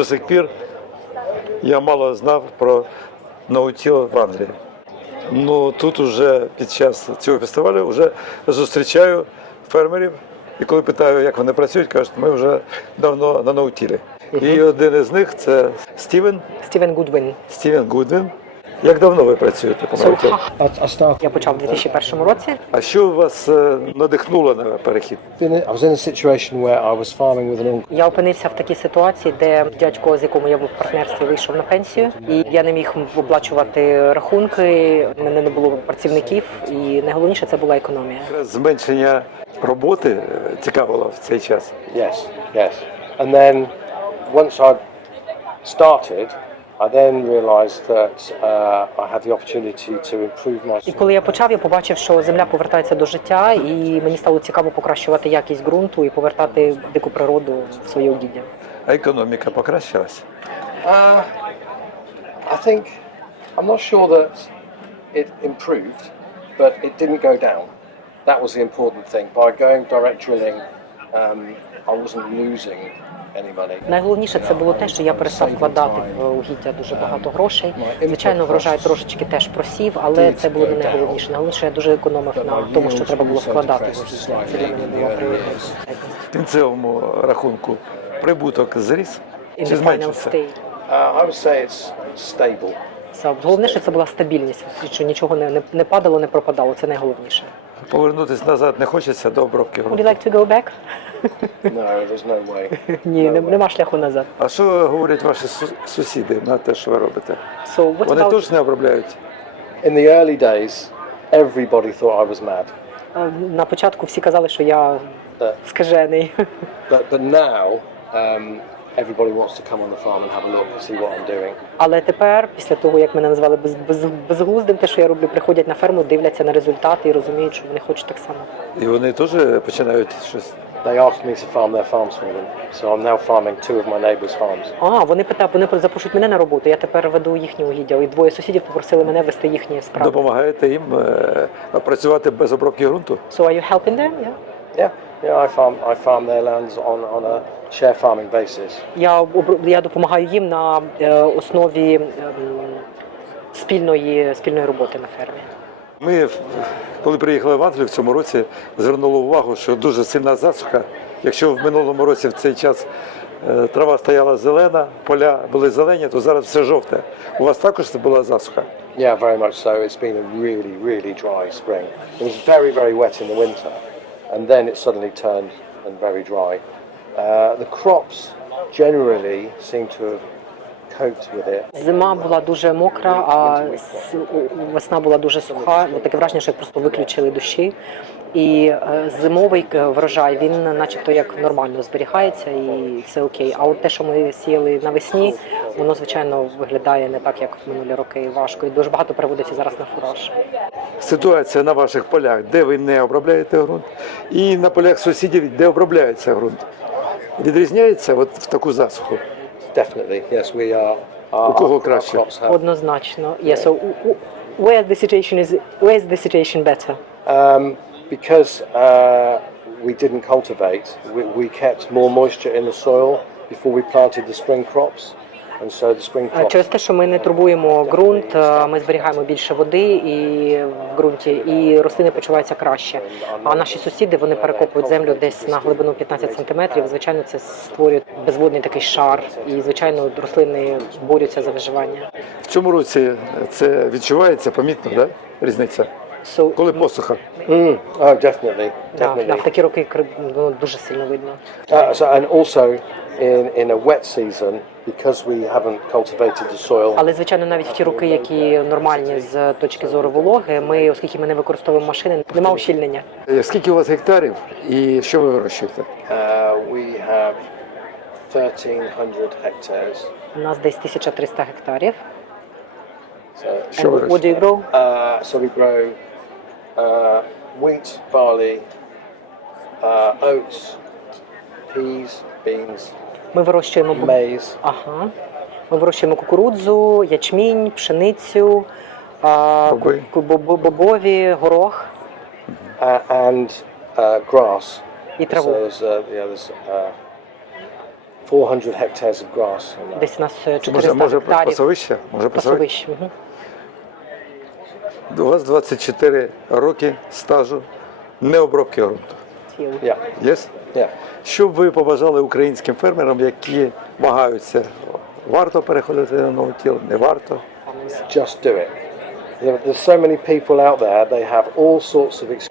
до сих пір я мало знав про наутіл в Англії. Ну тут уже під час цього фестивалю вже зустрічаю фермерів, і коли питаю, як вони працюють, кажуть, ми вже давно на наутілі. І один із них це Стівен, Стівен Гудвін. Стівен Гудвін. Як давно ви працюєте по I. Я почав у 2001 році. А що вас е, надихнуло на перехід? I was in a situation where I was farming with an uncle. Я опинився в такій ситуації, де дядько, з якому я був в партнерстві, вийшов на пенсію, і я не міг оплачувати рахунки. У мене не було працівників, і найголовніше це була економія. Якраз Зменшення роботи е, цікавило в цей час. Yes, yes. And then once I started, I then realised that uh, I had the opportunity to improve my. І коли я почав, я побачив, що земля повертається до життя, і мені стало цікаво покращувати якість ґрунту і повертати дику природу в своє угіддя. А економіка покращилась. Uh, I think I'm not sure that it improved, but it didn't go down. That was the important thing. By going direct drilling, um, I wasn't losing. Найголовніше це було те, що я перестав вкладати в угіддя дуже багато грошей. Звичайно, врожай трошечки теж просів, але це було не найголовніше. Найголовніше я дуже економив на тому, що треба було вкладати в угіддя. Це для мене було пріоритетом. В кінцевому рахунку прибуток зріс чи зменшився? Uh, головне, що це була стабільність, що нічого не, не падало, не пропадало. Це найголовніше. Повернутися назад не хочеться до обробки Would ґрунту. you like to go back? No, there's no way. Ні, не- нема шляху назад. А що говорять ваші су- сусіди на те, що ви робите? So what Вони about, теж не обробляють? In the early days, everybody thought I was mad. Е, на початку всі казали, що я But, скажений. but, but now, um, everybody wants to come on the farm and have a look and see what I'm doing. Але тепер, після того як мене назвали без, без, безглуздим, те, що я роблю, приходять на ферму, дивляться на результати і розуміють, що вони хочуть так само. І вони теж починають щось. They asked me to farm their farms for them, so I'm now farming two of my neighbours' farms. А, вони питають, вони запрошують мене на роботу. Я тепер веду їхні угіддя. І двоє сусідів попросили мене вести їхні справи. Допомагаєте їм е, працювати без обробки ґрунту? So are you helping them? Yeah? Yeah, yeah, I farm I farm their lands on, on a share farming basis. Я обр- я допомагаю їм на е, основі ем, спільної спільної роботи на фермі. Ми, коли приїхали в Англію в цьому році, звернули увагу, що дуже сильна засуха. Якщо в минулому році в цей час е, трава стояла зелена, поля були зелені, то зараз все жовте. У вас також це була засуха? Yeah, very much so. It's been a really, really dry spring. It was very, very wet in the winter, and then it suddenly turned and very dry. Uh, the crops generally seem to have coped with it. Зима була дуже мокра, а весна була дуже суха. Ну, Таке враження, що просто виключили дощі. І е, зимовий е, врожай він начебто як нормально зберігається і все окей. А от те, що ми сіяли навесні, воно звичайно виглядає не так, як в минулі роки. Важко і дуже багато переводиться зараз на фураж. Ситуація на ваших полях, де ви не обробляєте ґрунт, і на полях сусідів, де обробляється ґрунт. Відрізняється от в таку засуху. Definitely, yes, we are. Our, У кого our- our краще? crops have Однозначно. Yeah, so w- w- where the situation is where is the situation better? Um, because uh, we didn't cultivate, we, we kept more moisture in the soil before we planted the spring crops, Crops. Через те, що ми не турбуємо ґрунт, е, ми зберігаємо більше води і в ґрунті, і рослини почуваються краще. А наші сусіди вони перекопують землю десь на глибину 15 сантиметрів. Звичайно, це створює безводний такий шар, і звичайно рослини борються за виживання. В цьому році це відчувається помітно, да? різниця? So, Коли посуха. Mm, oh, definitely, definitely. да, в такі роки ну, дуже сильно видно. Uh, so, and also in, in a wet season, because we haven't cultivated the soil, Але звичайно, навіть в ті роки, які нормальні з точки зору вологи, ми, оскільки ми не використовуємо машини, нема ущільнення. Е, Скільки у вас гектарів і що ви вирощуєте? uh, we have 1,300 hectares. У нас десь 1300 гектарів. So, Що ви what do you grow? uh, so we grow uh, wheat, barley, uh, oats, peas, beans, Ми вирощуємо бу- maize, Ага. Ми вирощуємо кукурудзу, ячмінь, пшеницю, а, Боби. ку- бобо- бобові, горох uh, and uh, grass. і траву. So there's, uh, yeah, there's uh, 400 hectares of grass. on that. Десь у нас е, Може, 400 може гектарів пасовище? Може пасовище? пасовищ. Мгм. У вас 24 роки стажу необробки ґрунту. Yeah, Yes? yeah. Що б ви побажали українським фермерам, які вагаються? Варто переходити на ноутіл, не варто? Just do it.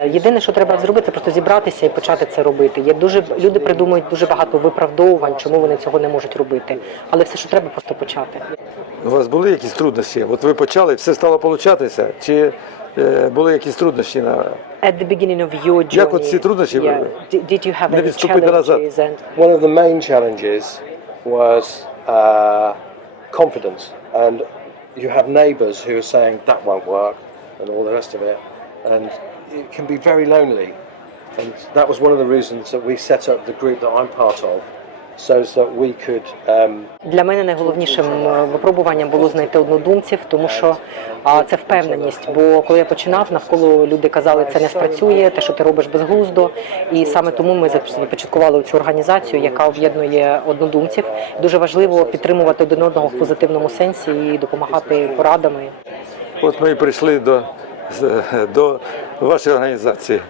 Єдине, що треба зробити, це просто зібратися і почати це робити. Є дуже люди придумують дуже багато виправдовувань, чому вони цього не можуть робити. Але все, що треба, просто почати. У вас були якісь труднощі? От ви почали, все стало получатися? Чи е, були якісь труднощі на At the beginning of your journey, Як от ці труднощі yeah, ви- did, did you have Не відступити назад. challenges and One of the main challenges was uh, confidence, and you have neighbours who are saying that won't work, and all the rest of it, and it can be very lonely. And that was one of the reasons that we set up the group that I'm part of, so that we could um, Для мене найголовнішим е, випробуванням було знайти однодумців, тому що а, це впевненість. Бо коли я починав, навколо люди казали, це не спрацює, те, що ти робиш безглуздо. І саме тому ми започаткували цю організацію, яка об'єднує однодумців. Дуже важливо підтримувати один одного в позитивному сенсі і допомагати порадами. От ми і прийшли до, до вашої організації.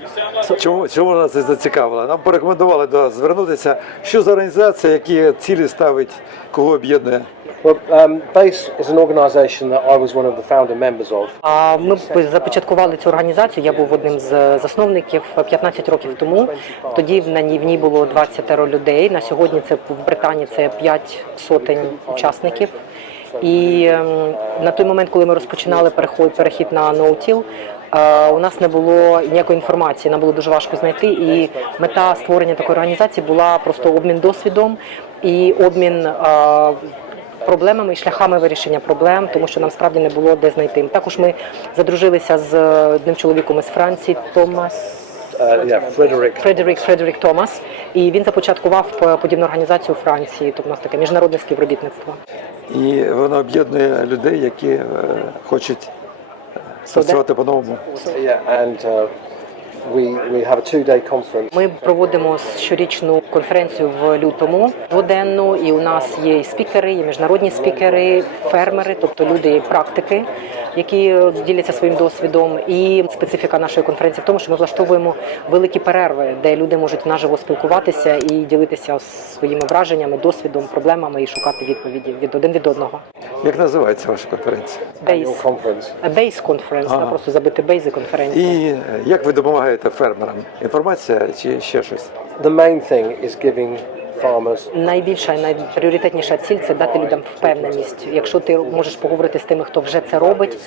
Чому, чому нас це зацікавило? Нам порекомендували до вас звернутися. Що за організація, які цілі ставить, кого об'єднує? um, BASE is an organisation that I was one of the founder members of. А ми започаткували цю організацію. Я був одним з засновників 15 років тому. Тоді в ній було 20 людей. На сьогодні це в Британії це 5 сотень учасників. І ем, на той момент, коли ми розпочинали переход перехід на ноутіл, е, у нас не було ніякої інформації, нам було дуже важко знайти. І мета створення такої організації була просто обмін досвідом і обмін. е, проблемами і шляхами вирішення проблем, тому що нам справді не було де знайти. Також ми задружилися з одним чоловіком із Франції, Томас. Yeah, Frederick. Фредерік Фредерік Томас, і він започаткував подібну організацію у Франції. Тобто у нас таке міжнародне співробітництво. І воно об'єднує людей, які е, хочуть е, працювати по-новому. Yeah, Ми проводимо щорічну конференцію в лютому дводенну, і у нас є і спікери, і міжнародні спікери, фермери, тобто люди, практики, які діляться своїм досвідом. І специфіка нашої конференції в тому, що ми влаштовуємо великі перерви, де люди можуть наживо спілкуватися і ділитися своїми враженнями, досвідом, проблемами і шукати відповіді від один від одного. Як називається ваша конференція? Бейс conference. бейс конференс, Ага. просто забити бейзи конференції. І е, як ви допомагаєте фермерам? Інформація чи ще щось? The main thing is giving farmers Найбільша і найпріоритетніша ціль це дати людям впевненість. Якщо ти можеш поговорити з тими, хто вже це робить,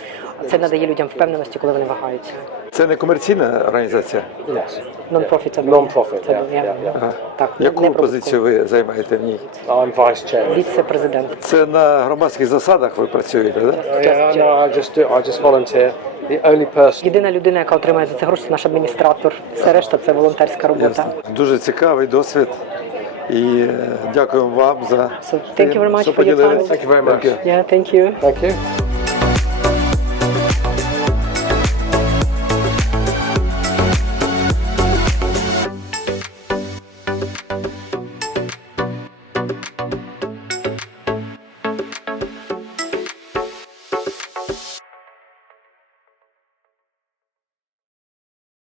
це надає людям впевненості, коли вони вагаються. Це не комерційна організація. yes. Non-profit Non-profit, yeah, yeah, yeah. Ага. Так, Яку позицію ви займаєте в ній? I'm vice chair. Віце-президент. Це на громадських засадах ви працюєте, так? Yeah, no, I just do. I just volunteer. The only person. Єдина людина, яка отримає за це гроші, це наш адміністратор. Все решта це волонтерська робота. Дуже цікавий досвід. І е, дякуємо вам за So, thank you very much що for your поділились. time. Thank you very much. Thank you. Yeah, thank you. Thank you.